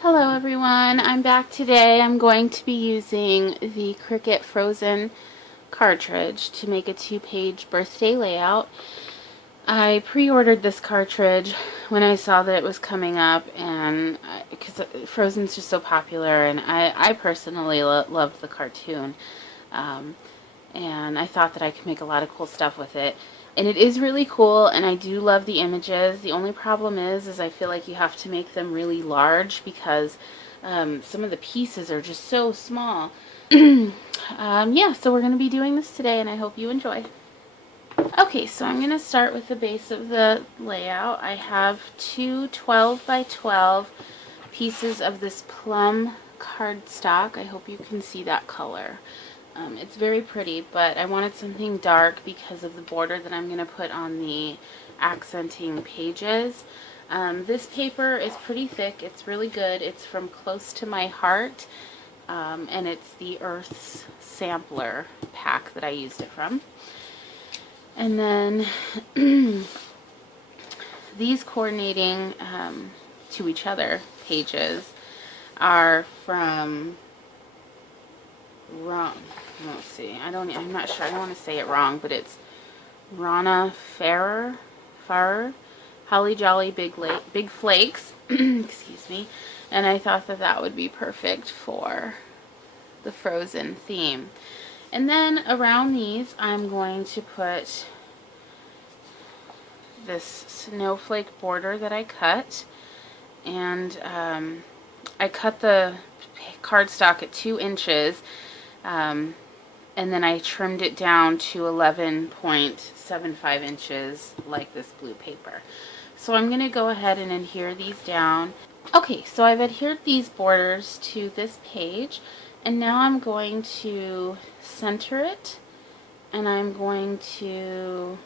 Hello everyone, I'm back today. I'm going to be using the Cricut Frozen cartridge to make a 2-page birthday layout. I pre-ordered this cartridge when I saw that it was coming up, and because Frozen's just so popular, and I personally loved the cartoon. Um, and I thought that I could make a lot of cool stuff with it. And it is really cool, and I do love the images. The only problem is I feel like you have to make them really large because some of the pieces are just so small. Yeah, so we're going to be doing this today, and I hope you enjoy. Okay, so I'm going to start with the base of the layout. I have two 12 by 12 pieces of this plum cardstock. I hope you can see that color. It's very pretty, but I wanted something dark because of the border that I'm going to put on the accenting pages. This paper is pretty thick. It's really good. It's from Close to My Heart, and it's the Earth's sampler pack that I used it from. And then these coordinating to each other pages are from let's see, I'm not sure, I don't want to say it wrong, but it's RHONNA Farer, Holly Jolly Big Flakes, excuse me, and I thought that that would be perfect for the Frozen theme. And then around these I'm going to put this snowflake border that I cut, and I cut the cardstock at 2 inches, and then I trimmed it down to 11.75 inches like this blue paper. So I'm going to go ahead and adhere these down. Okay, so I've adhered these borders to this page, and now I'm going to center it, and I'm going to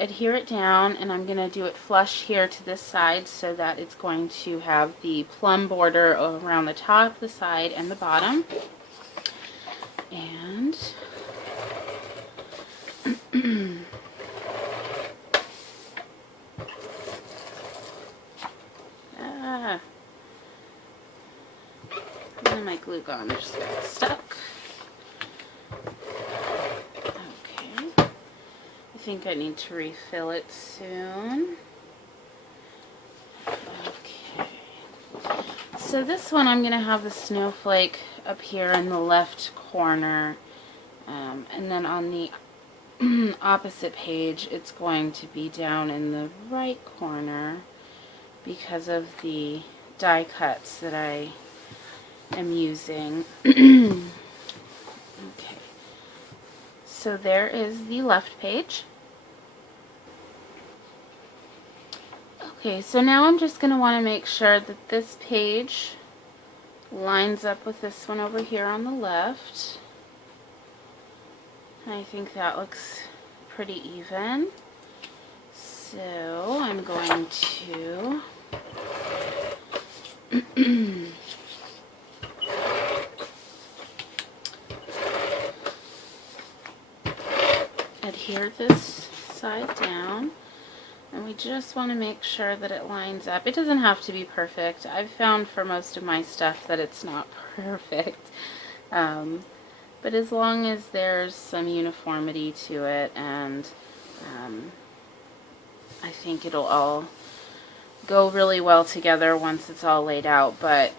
adhere it down, and I'm going to do it flush here to this side so that it's going to have the plum border around the top, the side, and the bottom. And and my glue gun just got stuck. Okay. I think I need to refill it soon. Okay. So this one I'm going to have the snowflake up here in the left corner, and then on the opposite page it's going to be down in the right corner because of the die cuts that I am using. Okay. So there is the left page. Okay, so now I'm just going to want to make sure that this page lines up with this one over here on the left. I think that looks pretty even. So I'm going to adhere this side down, and we just want to make sure that it lines up. It doesn't have to be perfect. I've found for most of my stuff that it's not perfect, but as long as there's some uniformity to it, and I think it'll all go really well together once it's all laid out. But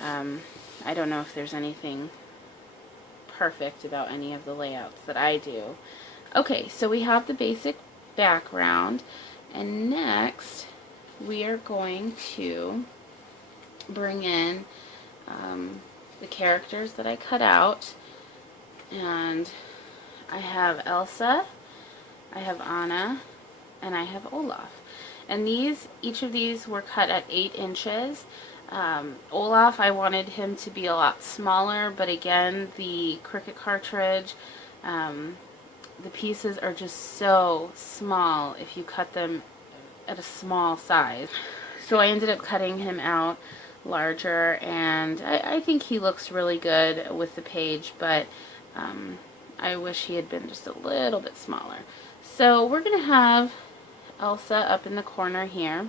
I don't know if there's anything perfect about any of the layouts that I do. Okay, so we have the basic background, and next we are going to bring in the characters that I cut out. And I have Elsa, I have Anna, and I have Olaf. And each of these were cut at 8 inches. Olaf, I wanted him to be a lot smaller, but again, the Cricut cartridge, the pieces are just so small if you cut them at a small size. So I ended up cutting him out larger, and I think he looks really good with the page, but I wish he had been just a little bit smaller. So we're going to have Elsa up in the corner here.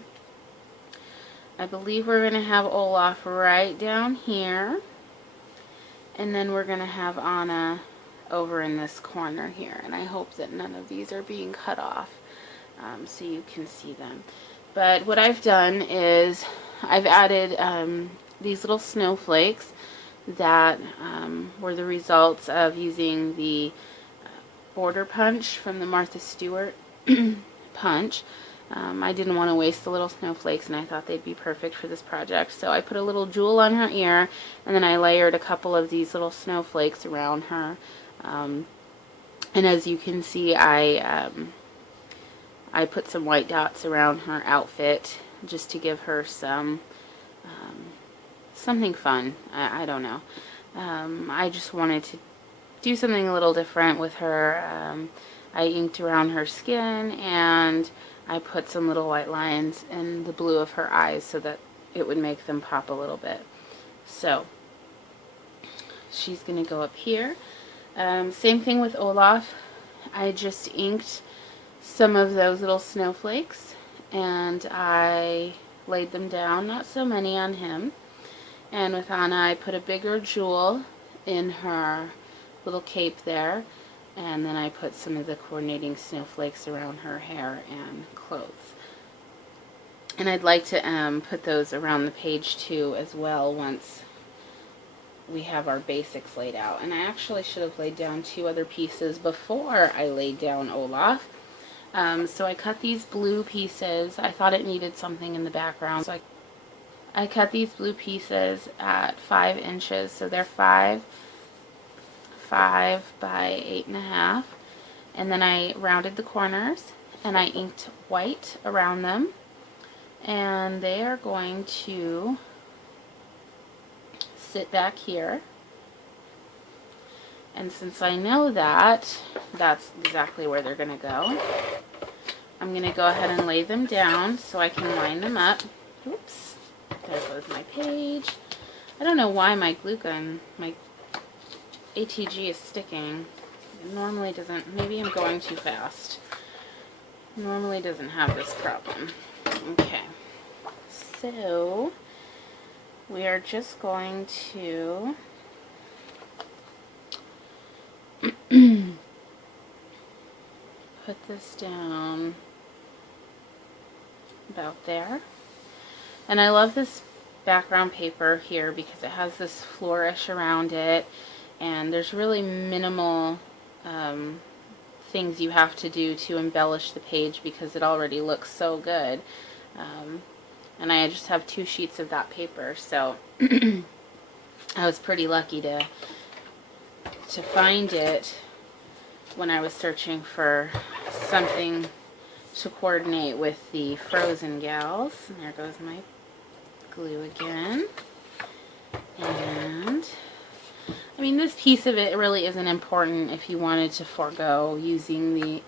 I believe we're going to have Olaf right down here. And then we're going to have Anna over in this corner here. And I hope that none of these are being cut off so you can see them. But what I've done is I've added these little snowflakes that were the results of using the border punch from the Martha Stewart punch. I didn't want to waste the little snowflakes, and I thought they'd be perfect for this project. So I put a little jewel on her ear, and then I layered a couple of these little snowflakes around her. And as you can see, I put some white dots around her outfit just to give her some something fun. I don't know. I just wanted to do something a little different with her. I inked around her skin, and I put some little white lines in the blue of her eyes so that it would make them pop a little bit. So she's going to go up here. Same thing with Olaf. I just inked some of those little snowflakes, and I laid them down, not so many on him. And with Anna, I put a bigger jewel in her little cape there, and then I put some of the coordinating snowflakes around her hair and clothes. And I'd like to put those around the page too as well once we have our basics laid out. And I actually should have laid down 2 other pieces before I laid down Olaf. So I cut these blue pieces. I thought it needed something in the background, so I cut these blue pieces at 5 inches. So they're 5 by 8.5, and then I rounded the corners and I inked white around them, and they are going to sit back here. And since I know that that's exactly where they're going to go, I'm going to go ahead and lay them down so I can line them up. Oops, there goes my page. I don't know why my glue gun, my ATG is sticking. It normally doesn't. Maybe I'm going too fast. It normally doesn't have this problem. Okay, so we are just going to put this down about there. And I love this background paper here because it has this flourish around it, and there's really minimal things you have to do to embellish the page because it already looks so good. And I just have 2 sheets of that paper, so I was pretty lucky to find it when I was searching for something to coordinate with the Frozen gals. And there goes my glue again. And I mean, this piece of it really isn't important if you wanted to forego using the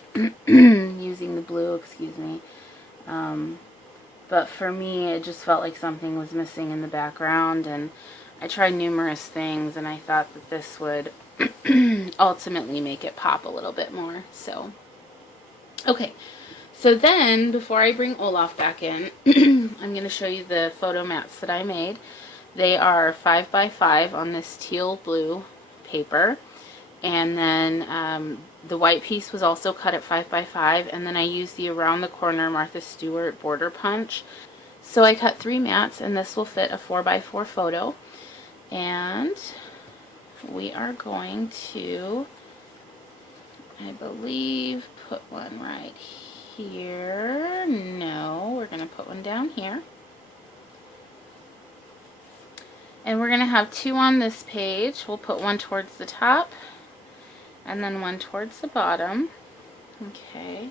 using the blue, excuse me. But for me, it just felt like something was missing in the background, and I tried numerous things, and I thought that this would ultimately make it pop a little bit more. So, okay. So then, before I bring Olaf back in, I'm going to show you the photo mats that I made. They are 5 by 5 on this teal blue paper, and then the white piece was also cut at 5 by 5, and then I used the around the corner Martha Stewart border punch. So I cut 3 mats, and this will fit a 4 by 4 photo. And we are going to, I believe, put one right here. No, we're going to put one down here. And we're going to have 2 on this page. We'll put one towards the top and then one towards the bottom. Okay.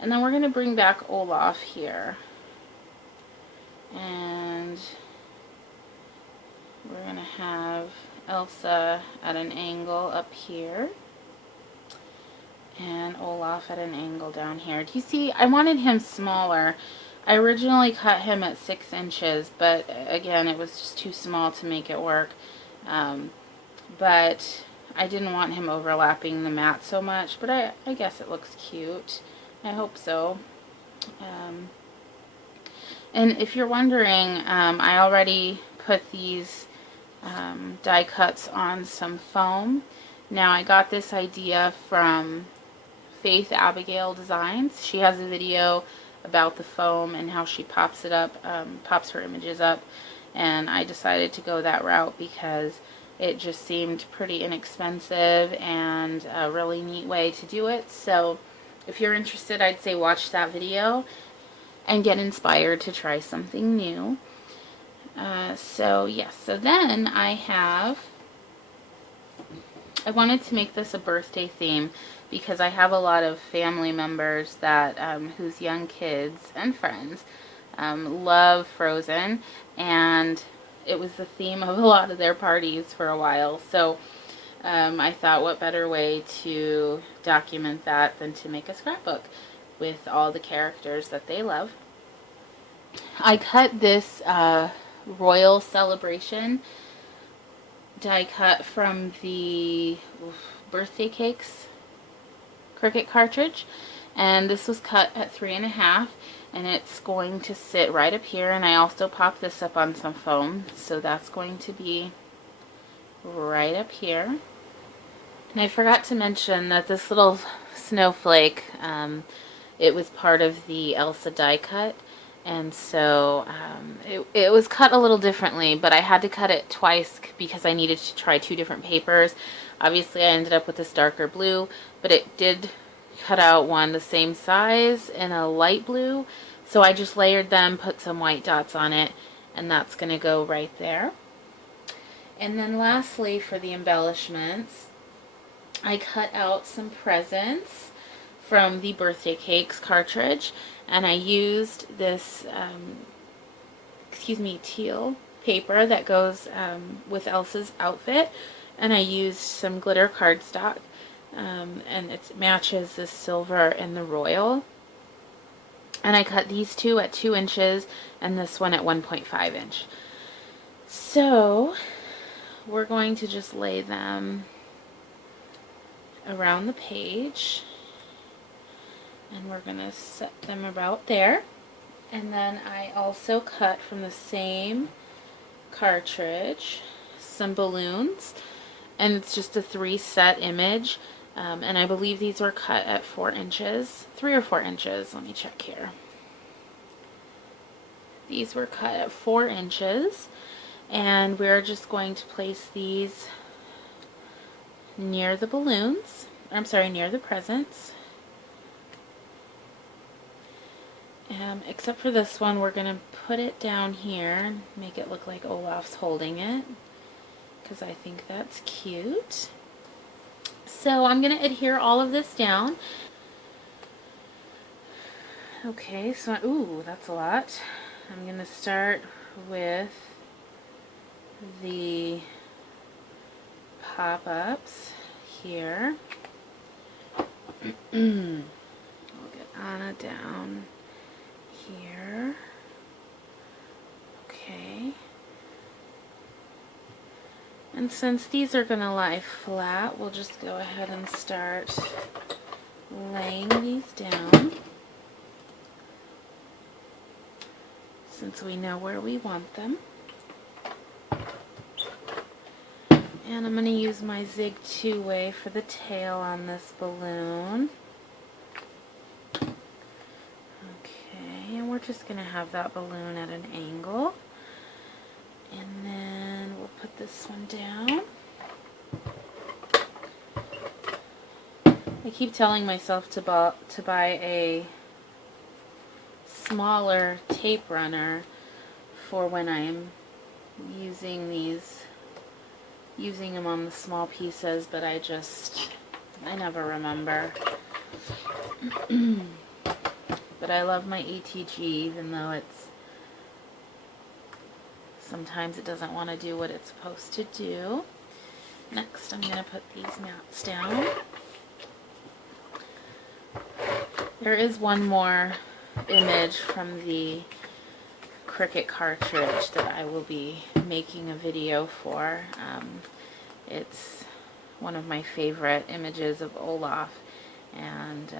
And then we're going to bring back Olaf here. And we're going to have Elsa at an angle up here. And Olaf at an angle down here. Do you see? I wanted him smaller. I originally cut him at 6 inches, but again, it was just too small to make it work. But I didn't want him overlapping the mat so much, but I guess it looks cute. I hope so. And if you're wondering, I already put these die cuts on some foam. Now I got this idea from Faith Abigail Designs. She has a video about the foam and how she pops it up, pops her images up, and I decided to go that route because it just seemed pretty inexpensive and a really neat way to do it. So if you're interested, I'd say watch that video and get inspired to try something new. So yes, so then I wanted to make this a birthday theme because I have a lot of family members that whose young kids and friends love Frozen, and it was the theme of a lot of their parties for a while. So I thought, what better way to document that than to make a scrapbook with all the characters that they love. I cut this Royal Celebration die cut from the birthday cakes Cricut cartridge, and this was cut at 3.5, and it's going to sit right up here. And I also popped this up on some foam, so that's going to be right up here. And I forgot to mention that this little snowflake, it was part of the Elsa die cut, and so it was cut a little differently, but I had to cut it twice because I needed to try 2 different papers. Obviously I ended up with this darker blue, but it did cut out one the same size in a light blue, so I just layered them, put some white dots on it, and that's going to go right there. And then lastly, for the embellishments, I cut out some presents from the birthday cakes cartridge, and I used this teal paper that goes with Elsa's outfit, and I used some glitter cardstock, and it matches the silver and the royal. And I cut these 2 at 2 inches and this one at 1.5 inch. So we're going to just lay them around the page, and we're going to set them about there. And then I also cut from the same cartridge some balloons, and it's just a 3-set image, and I believe these were cut at 4 inches, 3 or 4 inches, let me check here. These were cut at 4 inches, and we're just going to place these near the balloons, near the presents. Except for this one, we're going to put it down here and make it look like Olaf's holding it, because I think that's cute. So I'm going to adhere all of this down. Okay, so, ooh, that's a lot. I'm going to start with the pop-ups here. We'll get Anna down here. Okay. And since these are going to lie flat, we'll just go ahead and start laying these down, since we know where we want them. And I'm going to use my Zig 2-way for the tail on this balloon. Okay, and we're just going to have that balloon at an angle. And then we'll put this one down. I keep telling myself to buy a smaller tape runner for when I'm using them on the small pieces, but I never remember. But I love my ATG, even though sometimes it doesn't want to do what it's supposed to do. Next, I'm going to put these mats down. There is one more image from the Cricut cartridge that I will be making a video for. It's one of my favorite images of Olaf, and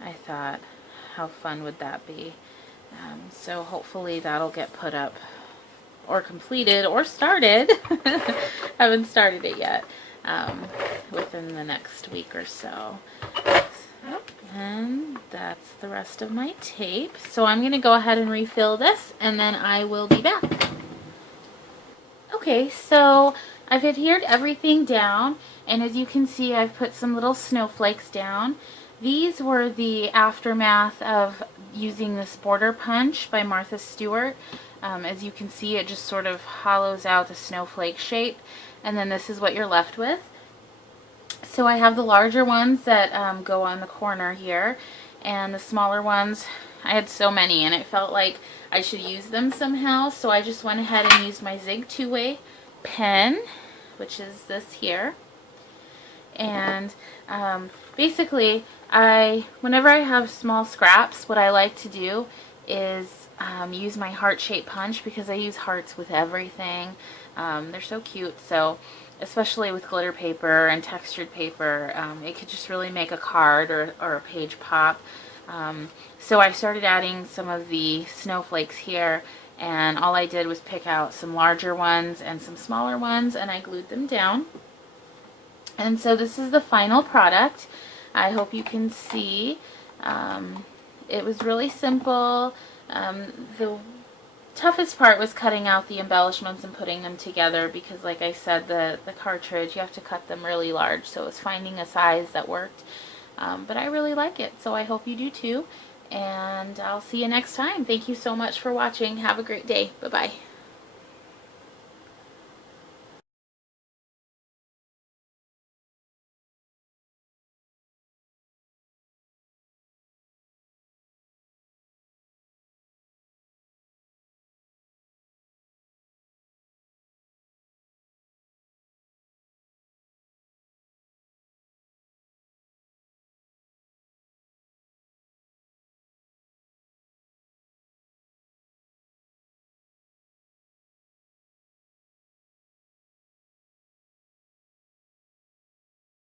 I thought, how fun would that be? So hopefully that'll get put up or completed or started. Haven't started it yet. Within the next week or so. And that's the rest of my tape. So I'm going to go ahead and refill this, and then I will be back. Okay, so I've adhered everything down, and as you can see, I've put some little snowflakes down. These were the aftermath of using this border punch by Martha Stewart. As you can see, it just sort of hollows out the snowflake shape, and then this is what you're left with. So I have the larger ones that go on the corner here, and the smaller ones, I had so many and it felt like I should use them somehow, so I just went ahead and used my Zig two-way pen, which is this here. And basically, whenever I have small scraps, what I like to do is use my heart-shaped punch, because I use hearts with everything. They're so cute, so especially with glitter paper and textured paper, it could just really make a card or a page pop. So I started adding some of the snowflakes here, and all I did was pick out some larger ones and some smaller ones, and I glued them down. And so this is the final product. I hope you can see. It was really simple. The toughest part was cutting out the embellishments and putting them together, because like I said, the cartridge, you have to cut them really large, so it was finding a size that worked. But I really like it, so I hope you do too, and I'll see you next time. Thank you so much for watching. Have a great day. Bye-bye.